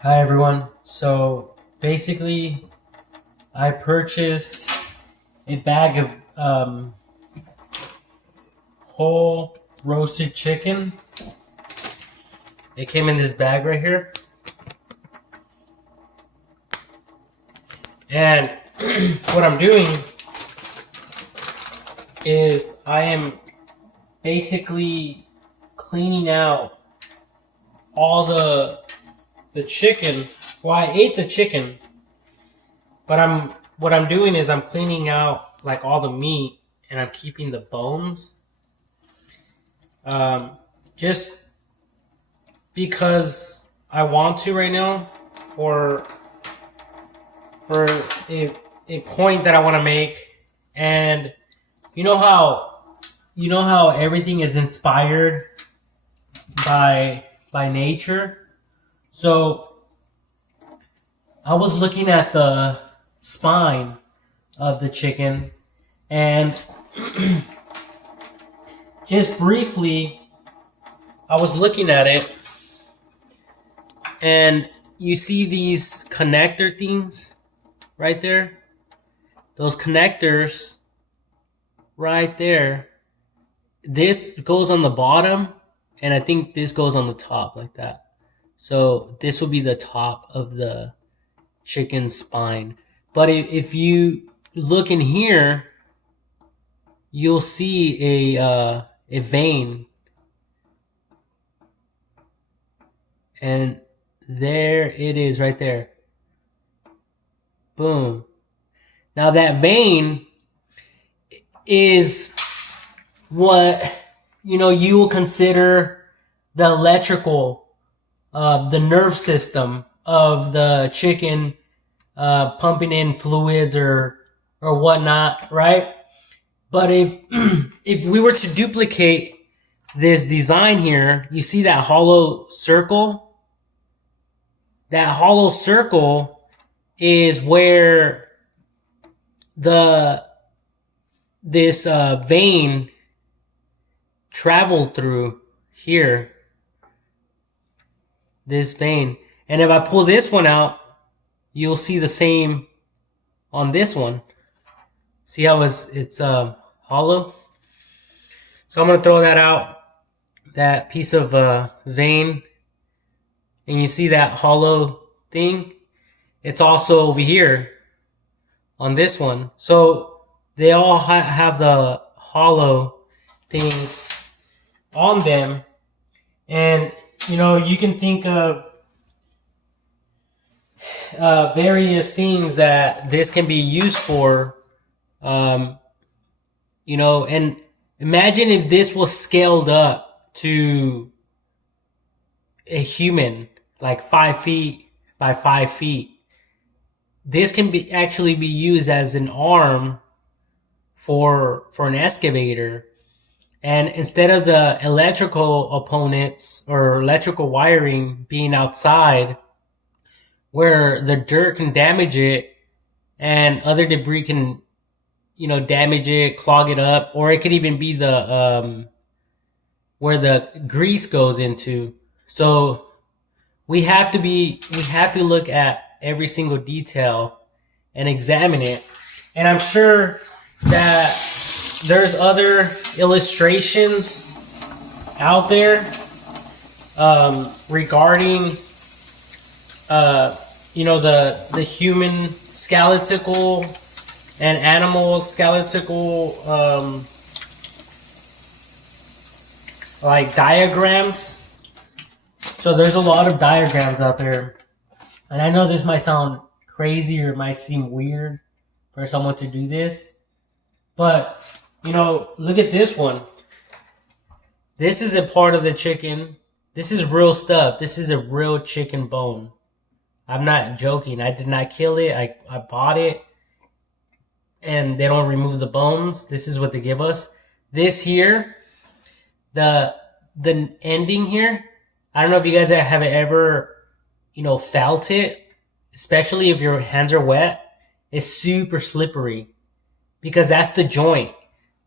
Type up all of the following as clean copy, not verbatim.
Hi everyone. So basically, I purchased a bag of whole roasted chicken. It came in this bag right here, and what I'm doing is I am basically cleaning out all the chicken. Well, I ate the chicken, but what I'm doing is I'm cleaning out like all the meat, and I'm keeping the bones. Um, just because I want to right now, for for a, a point that I want to make. And you know how everything is inspired by nature. So I was looking at the spine of the chicken, and just briefly I was looking at it, and you see these connector things right there. Those connectors right there. This goes on the bottom, and I think this goes on the top like that. So this will be the top of the chicken spine. But if you look in here, you'll see a vein, and there it is right there. Boom. Now that vein is what you will consider the electrical, the nerve system of the chicken, pumping in fluids or whatnot, right? But if if we were to duplicate this design here, you see that hollow circle. That hollow circle is where this vein traveled through here. This vein. And if I pull this one out, you'll see the same on this one. See how it's hollow? So I'm going to throw that out, that piece of vein. And you see that hollow thing? It's also over here on this one. So they all have the hollow things on them. And you can think of various things that this can be used for. And imagine if this was scaled up to a human, like 5 feet by 5 feet. This can actually be used as an arm for an excavator. And instead of the electrical opponents or electrical wiring being outside, where the dirt can damage it and other debris can, damage it, clog it up, or it could even be the where the grease goes into. So we have to look at every single detail and examine it. And I'm sure that there's other illustrations out there regarding the human skeletal and animal skeletal like diagrams. So there's a lot of diagrams out there, and I know this might sound crazy or it might seem weird for someone to do this, but look at this one. This is a part of the chicken. This is real stuff. This is a real chicken bone. I'm not joking. I did not kill it. I bought it, and they don't remove the bones. This is what they give us. This here, the ending here, I don't know if you guys have ever, felt it, especially if your hands are wet. It's super slippery because that's the joint.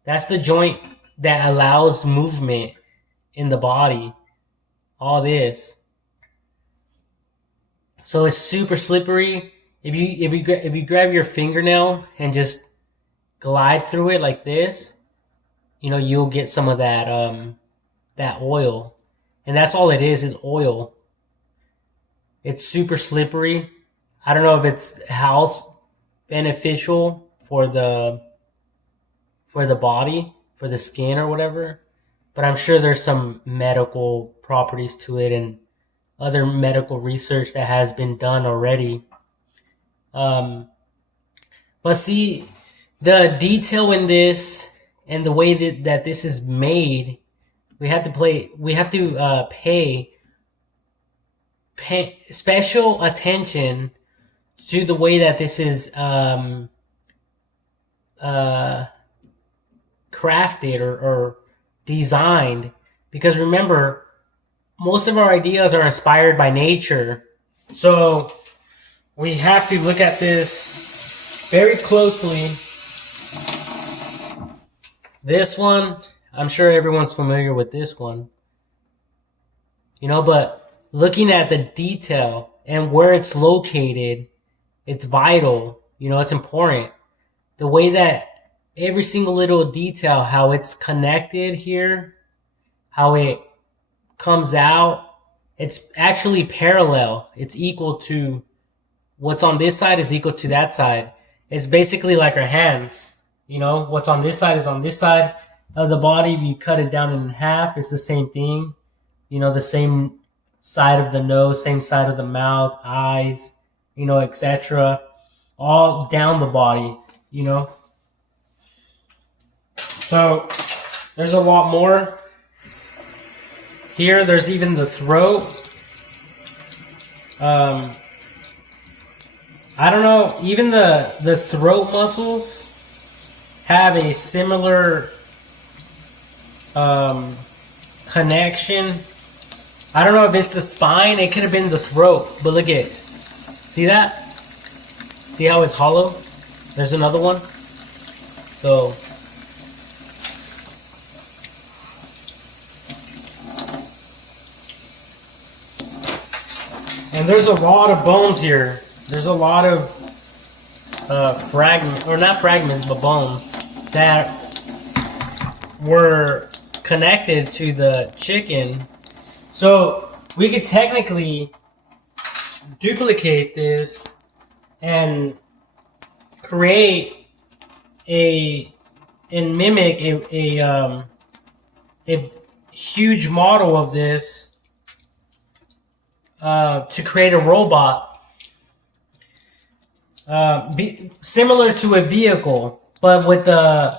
That's the joint that allows movement in the body. All this. So it's super slippery. If you grab your fingernail and just glide through it like this, you'll get some of that oil, and that's all it is oil. It's super slippery. I don't know if it's health beneficial for the body, for the skin or whatever, but I'm sure there's some medical properties to it and other medical research that has been done already. But see, the detail in this and the way that this is made, we have to pay special attention to the way that this is crafted or designed, because remember, most of our ideas are inspired by nature. So we have to look at this very closely. This one, I'm sure everyone's familiar with this one. But looking at the detail and where it's located, it's vital. It's important. The way that every single little detail, how it's connected here, how it comes out, it's actually parallel. It's equal to what's on this side is equal to that side. It's basically like our hands. What's on this side is on this side of the body. If you cut it down in half, it's the same thing. The same side of the nose, same side of the mouth, eyes, etc. All down the body, So there's a lot more. Here, there's even the throat. I don't know, even the throat muscles have a similar connection. I don't know if it's the spine. It could have been the throat, but look at, see that? See how it's hollow? There's another one. So and there's a lot of bones here. There's a lot of fragments, or not fragments, but bones that were connected to the chicken. So we could technically duplicate this and create and mimic a huge model of this to create a robot similar to a vehicle, but with the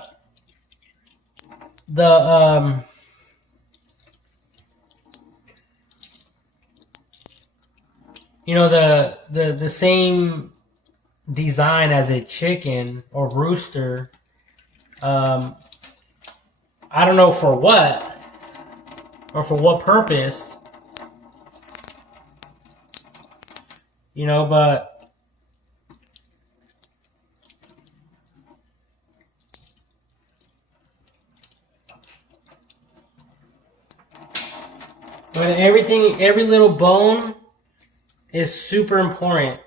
same design as a chicken or rooster. I don't know for what or for what purpose, but every little bone is super important.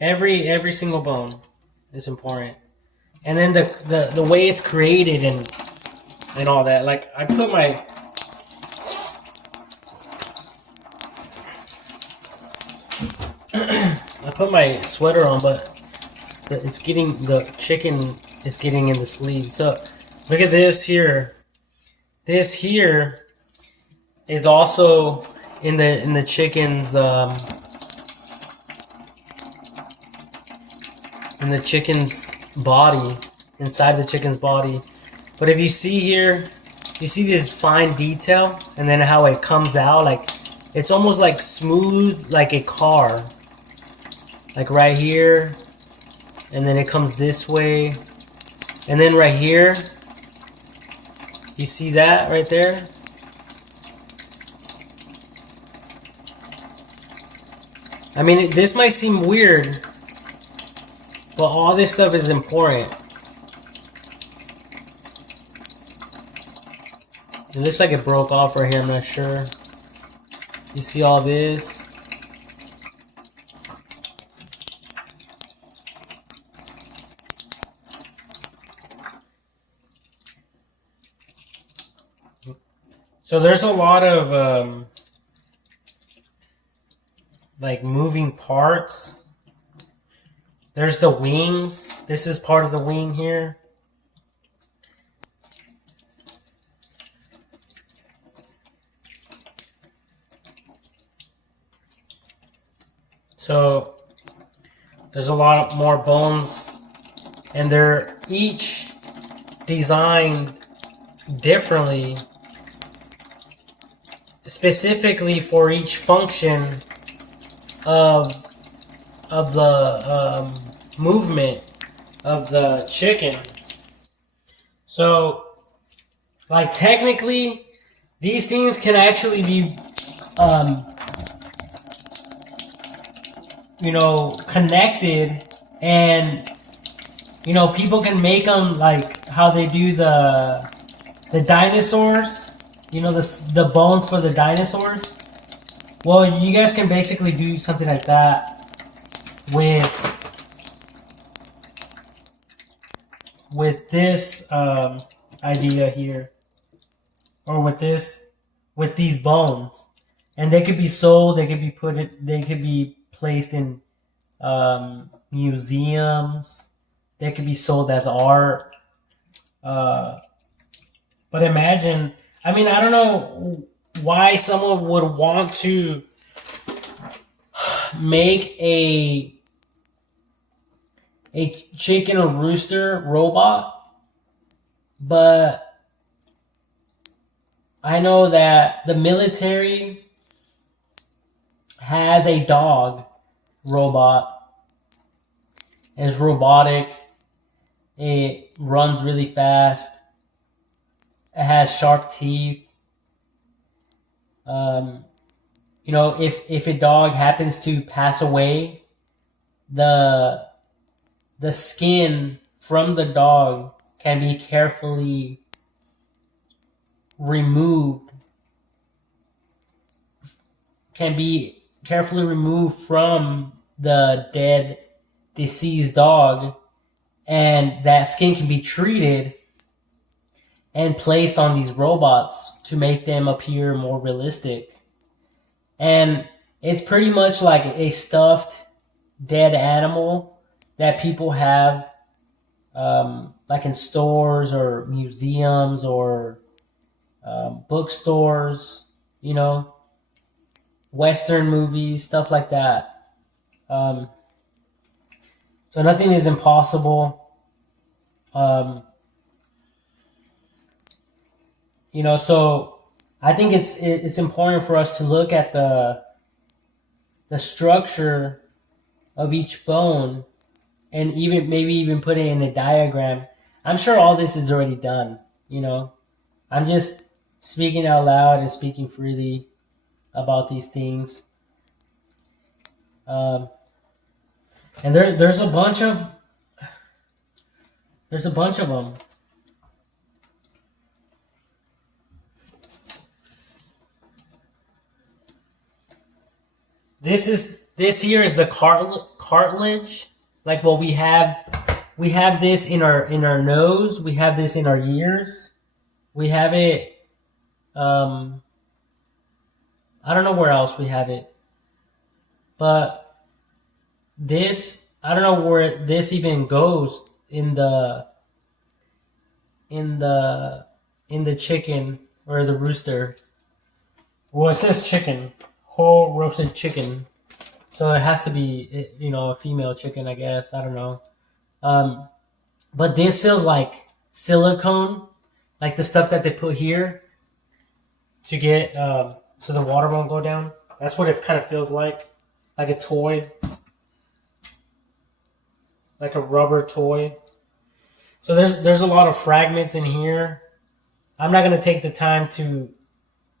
Every single bone is important. And then the way it's created and all that. Like I put my sweater on, but the chicken is getting in the sleeve. So look at this here. This here is also in the chicken's body, inside the chicken's body. But if you see here, you see this fine detail, and then how it comes out, like it's almost like smooth, like a car, like right here, and then it comes this way, and then right here, you see that right there? I mean, this might seem weird, but all this stuff is important. It looks like it broke off right here, I'm not sure. You see all this? So there's a lot of like moving parts. There's the wings. This is part of the wing here. So there's a lot more bones, and they're each designed differently, specifically for each function of the movement of the chicken. So, like, technically, these things can actually be connected, and people can make them like how they do the dinosaurs. The bones for the dinosaurs. Well, you guys can basically do something like that with this idea here, or with these bones, and they could be sold. They could be placed in museums. They could be sold as art. But imagine, I don't know why someone would want to make a chicken or rooster robot, but I know that the military has a dog robot. It's robotic. It runs really fast. It has sharp teeth. If a dog happens to pass away, the skin from the dog can be carefully removed. From the dead, deceased dog, and that skin can be treated and placed on these robots to make them appear more realistic. And it's pretty much like a stuffed dead animal that people have like in stores or museums or bookstores, Western movies, stuff like that. So nothing is impossible. So I think it's important for us to look at the structure of each bone, and maybe even put it in a diagram. I'm sure all this is already done. I'm just speaking out loud and speaking freely about these things. And there's a bunch of them. This here is the cartilage. Like, well, we have this in our nose. We have this in our ears. We have it. I don't know where else we have it, but this, I don't know where this even goes in the chicken or the rooster. Well, it says chicken, whole roasted chicken, so it has to be a female chicken, I guess. I don't know. But this feels like silicone, like the stuff that they put here to get so the water won't go down. That's what it kind of feels like a toy, like a rubber toy. So there's a lot of fragments in here. I'm not gonna take the time to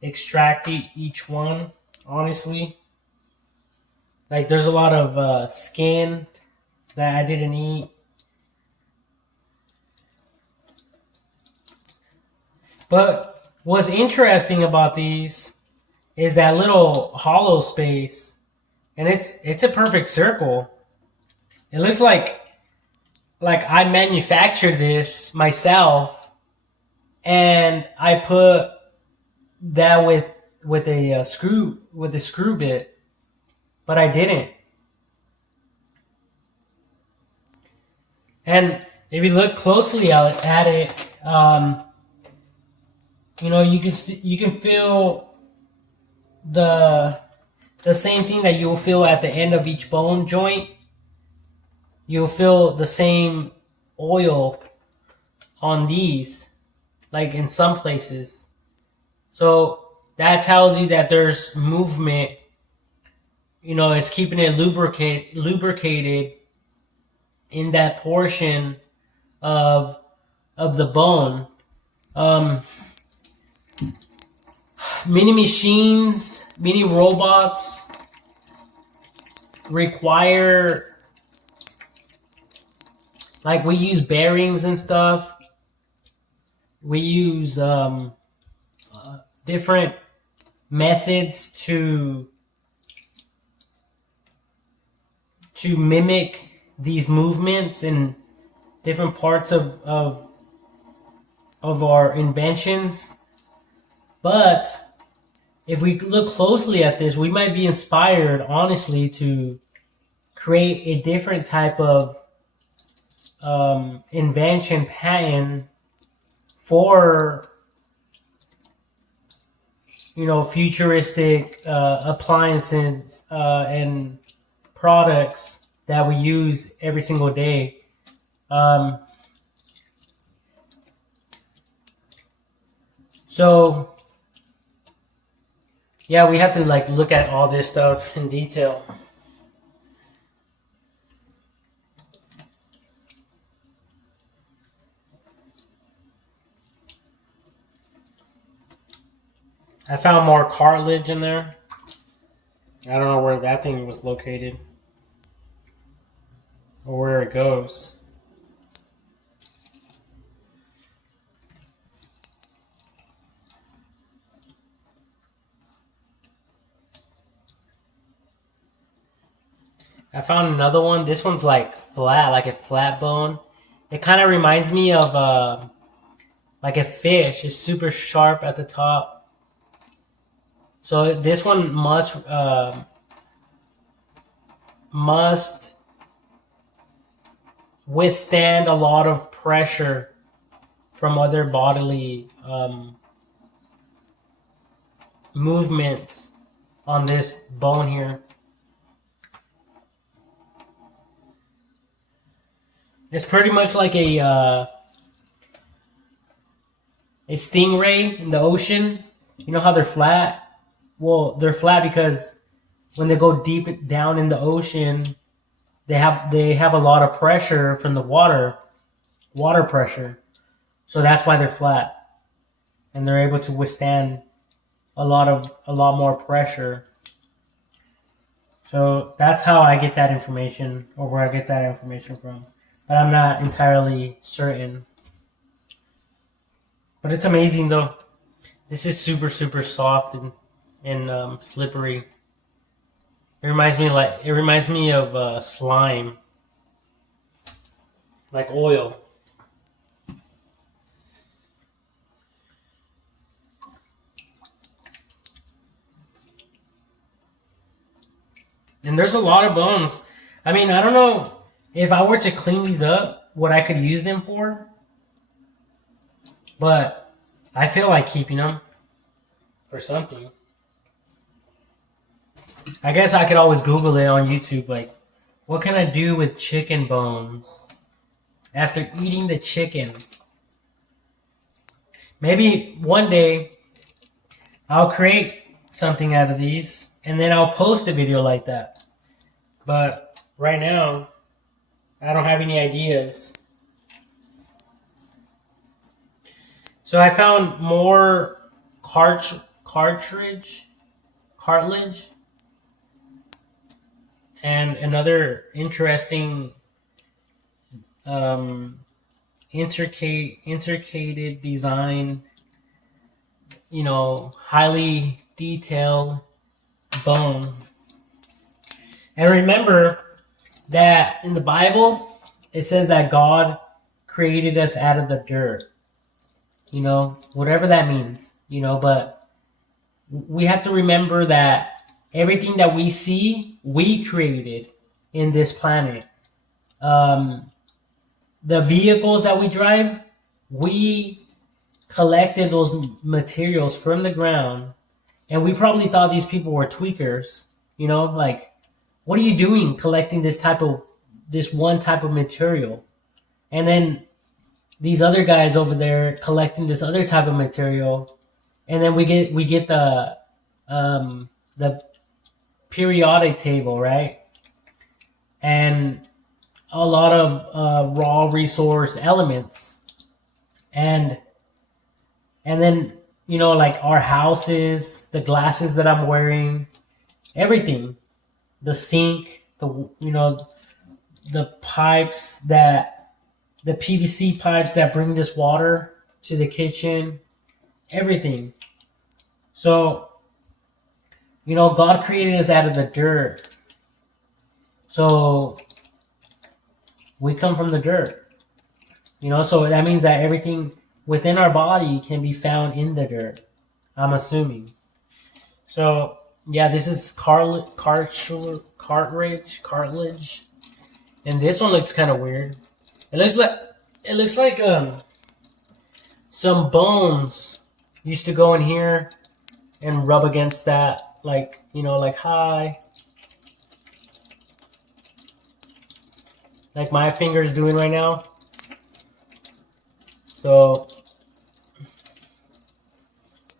extract each one, honestly. Like, there's a lot of skin that I didn't eat. But what's interesting about these is that little hollow space, and it's a perfect circle. It looks like I manufactured this myself, and I put that with a screw bit, but I didn't. And if you look closely at it, you can feel the same thing that you'll feel at the end of each bone joint. You'll feel the same oil on these, like in some places. So that tells you that there's movement. It's keeping it lubricated in that portion of the bone. Many machines, many robots require, like, we use bearings and stuff. We use different methods to mimic these movements in different parts of our inventions. But if we look closely at this, we might be inspired, honestly, to create a different type of invention patent for futuristic appliances and products that we use every single day. So yeah, we have to look at all this stuff in detail. I found more cartilage in there. I don't know where that thing was located or where it goes. I found another one. This one's flat, like a flat bone. It kind of reminds me of like a fish. It's super sharp at the top. So this one must withstand a lot of pressure from other bodily movements on this bone here. It's pretty much like a stingray in the ocean. You know how they're flat? Well, they're flat because when they go deep down in the ocean, they have a lot of pressure from the water pressure. So that's why they're flat, and they're able to withstand a lot more pressure. So that's how I get that information, or where I get that information from. But I'm not entirely certain. But it's amazing though. This is super, super soft and slippery. It reminds me of slime, like oil. And there's a lot of bones. I mean, I don't know if I were to clean these up, what I could use them for. But I feel like keeping them for something. I guess I could always Google it on YouTube, like, what can I do with chicken bones after eating the chicken? Maybe one day I'll create something out of these and then I'll post a video like that. But right now, I don't have any ideas. So I found more cartilage, and another interesting intricate design, highly detailed bone. And remember that in the Bible, it says that God created us out of the dirt. Whatever that means, but we have to remember that everything that we see, we created in this planet. The vehicles that we drive, we collected those materials from the ground, and we probably thought these people were tweakers. You know, like, what are you doing collecting this one type of material? And then these other guys over there collecting this other type of material, and then we get the periodic table, right? And a lot of raw resource elements, and then, you know, like our houses, the glasses that I'm wearing, everything, the sink, the pipes, that the PVC pipes that bring this water to the kitchen, everything. So, you know, God created us out of the dirt. So we come from the dirt. You know, so that means that everything within our body can be found in the dirt, I'm assuming. So, yeah, this is cartilage. And this one looks kind of weird. It looks like some bones used to go in here and rub against that, like, you know, like, hi. Like my finger's doing right now. So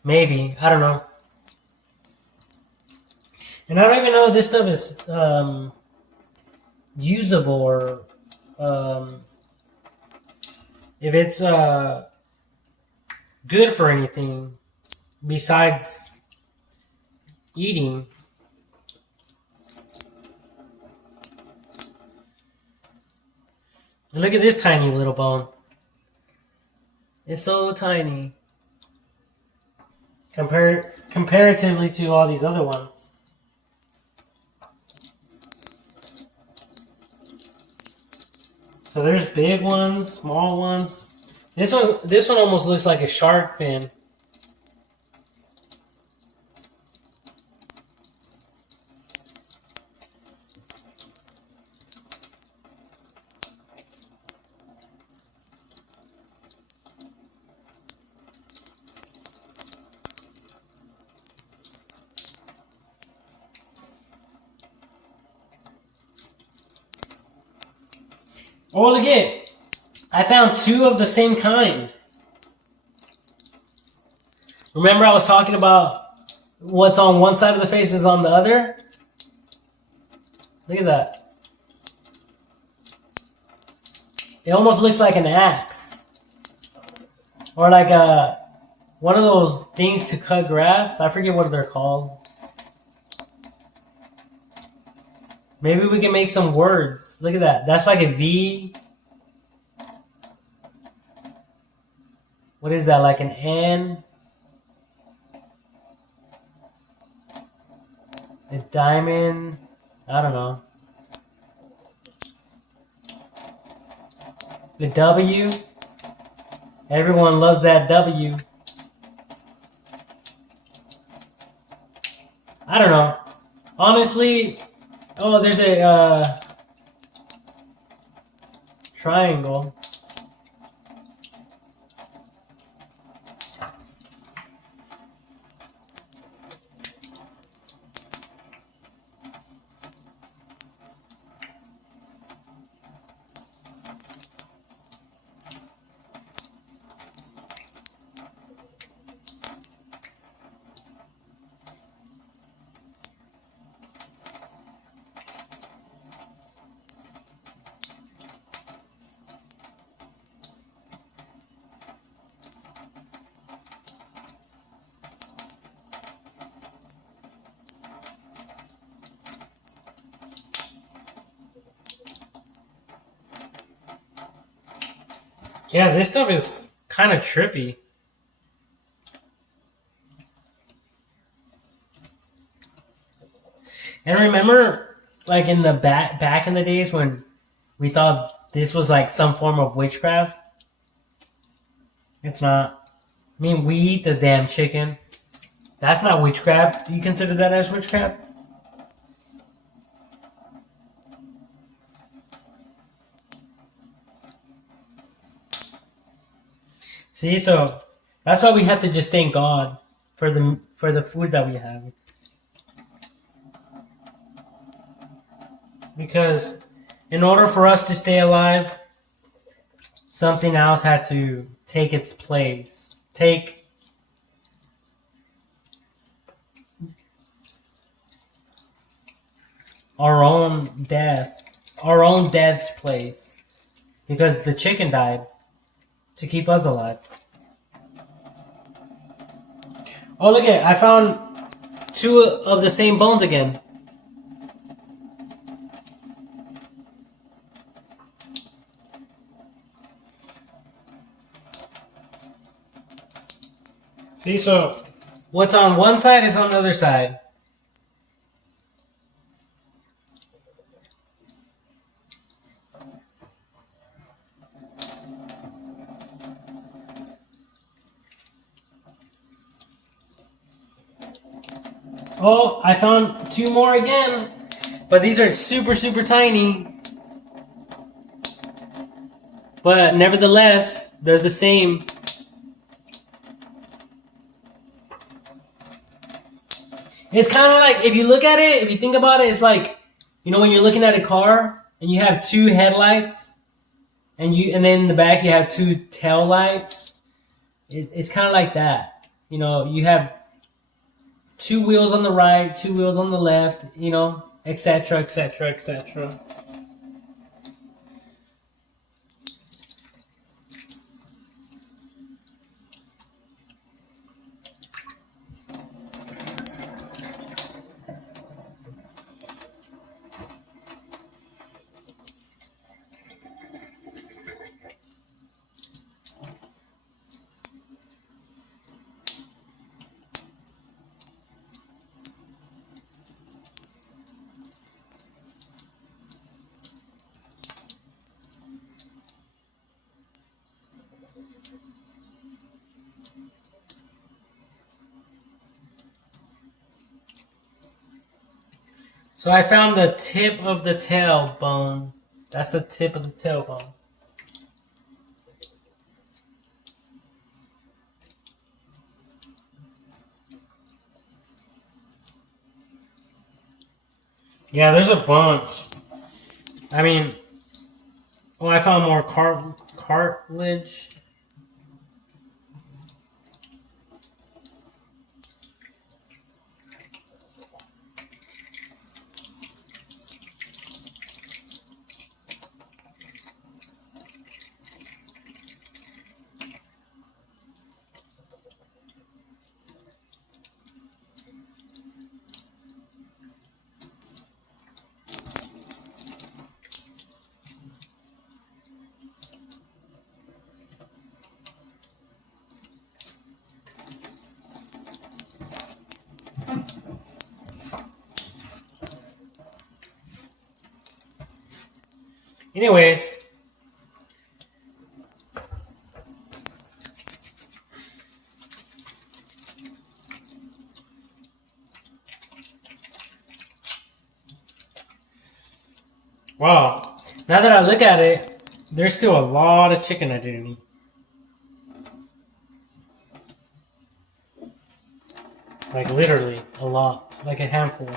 maybe, I don't know. And I don't even know if this stuff is usable, or if it's good for anything besides eating. And look at this tiny little bone. It's so tiny comparatively to all these other ones. So there's big ones, small ones. This one almost looks like a shark fin. Oh, look it! I found two of the same kind. Remember I was talking about what's on one side of the face is on the other? Look at that. It almost looks like an axe. Or like one of those things to cut grass. I forget what they're called. Maybe we can make some words. Look at that. That's like a V. What is that? Like an N? A diamond? I don't know. The W? Everyone loves that W. I don't know. Honestly... Oh, there's a triangle. Yeah, this stuff is kind of trippy. And remember, like in the back in the days when we thought this was like some form of witchcraft? It's not. I mean, we eat the damn chicken. That's not witchcraft. Do you consider that as witchcraft? See, so that's why we have to just thank God for the food that we have. Because in order for us to stay alive, something else had to take its place. Take our own death's place. Because the chicken died to keep us alive. Oh, look at it. I found 2 of the same bones again. See, so what's on one side is on the other side. Oh, I found 2 more again. But these are super, super tiny. But nevertheless, they're the same. It's kind of like, if you look at it, if you think about it, it's like, you know, when you're looking at a car and you have 2 headlights and then in the back you have 2 tail lights. It's kind of like that. You know, you have 2 wheels on the right, 2 wheels on the left, you know, etc., etc., etc. So I found the tip of the tailbone. That's the tip of the tailbone. Yeah, there's a bunch. I mean, oh, I found more cartilage. Anyways, wow. Now that I look at it, there's still a lot of chicken I didn't eat. Like literally a lot, like a handful.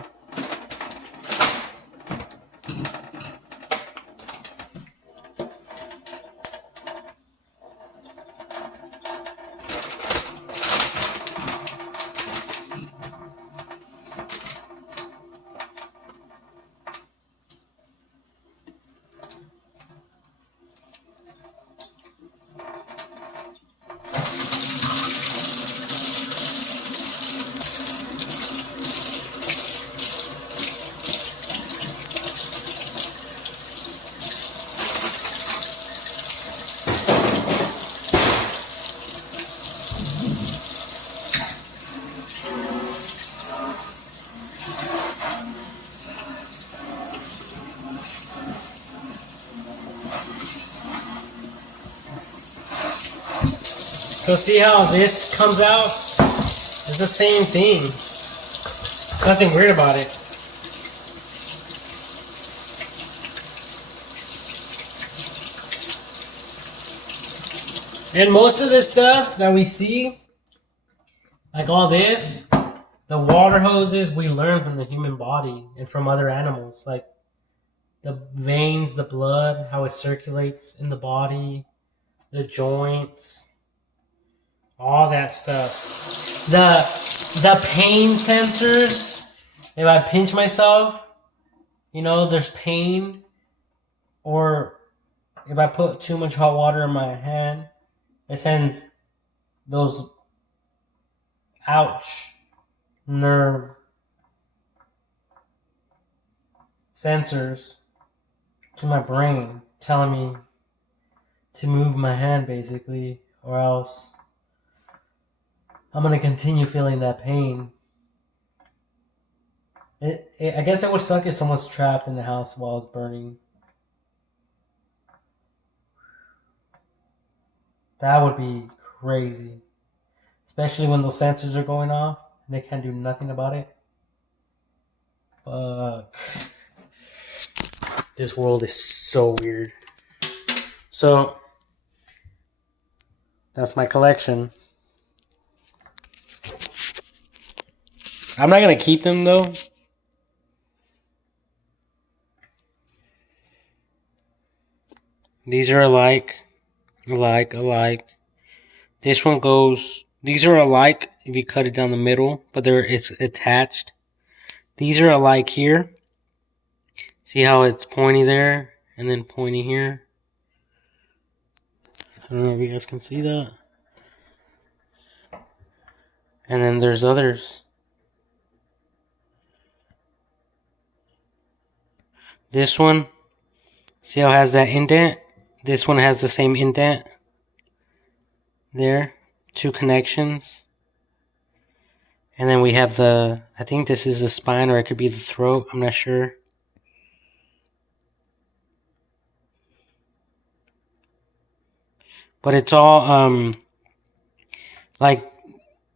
So see how this comes out? It's the same thing. Nothing weird about it. And most of this stuff that we see, like all this, the water hoses, we learn from the human body and from other animals. Like the veins, the blood, how it circulates in the body, the joints, all that stuff. The pain sensors, if I pinch myself, you know, there's pain. Or if I put too much hot water in my hand, it sends those ouch nerve sensors to my brain, telling me to move my hand basically, or else I'm going to continue feeling that pain. I guess it would suck if someone's trapped in the house while it's burning. That would be crazy. Especially when those sensors are going off and they can't do nothing about it. Fuck. This world is so weird. So, that's my collection. I'm not going to keep them though. These are alike. This one goes... These are alike if you cut it down the middle, but it's attached. These are alike here. See how it's pointy there and then pointy here? I don't know if you guys can see that. And then there's others. This one, see how it has that indent? This one has the same indent. There. 2 connections. And then we have the, I think this is the spine or it could be the throat. I'm not sure. But it's all, like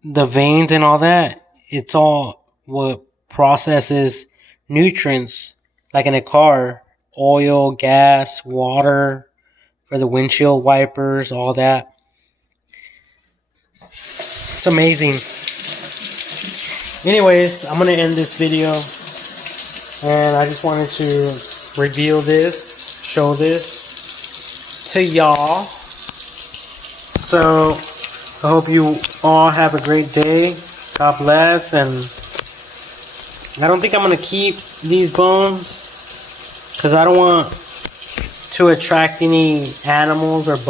the veins and all that, it's all what processes nutrients, like in a car, oil, gas, water, for the windshield wipers, all that. It's amazing. Anyways, I'm going to end this video. And I just wanted to reveal this, show this to y'all. So, I hope you all have a great day. God bless. And I don't think I'm going to keep these bones, because I don't want to attract any animals or bugs.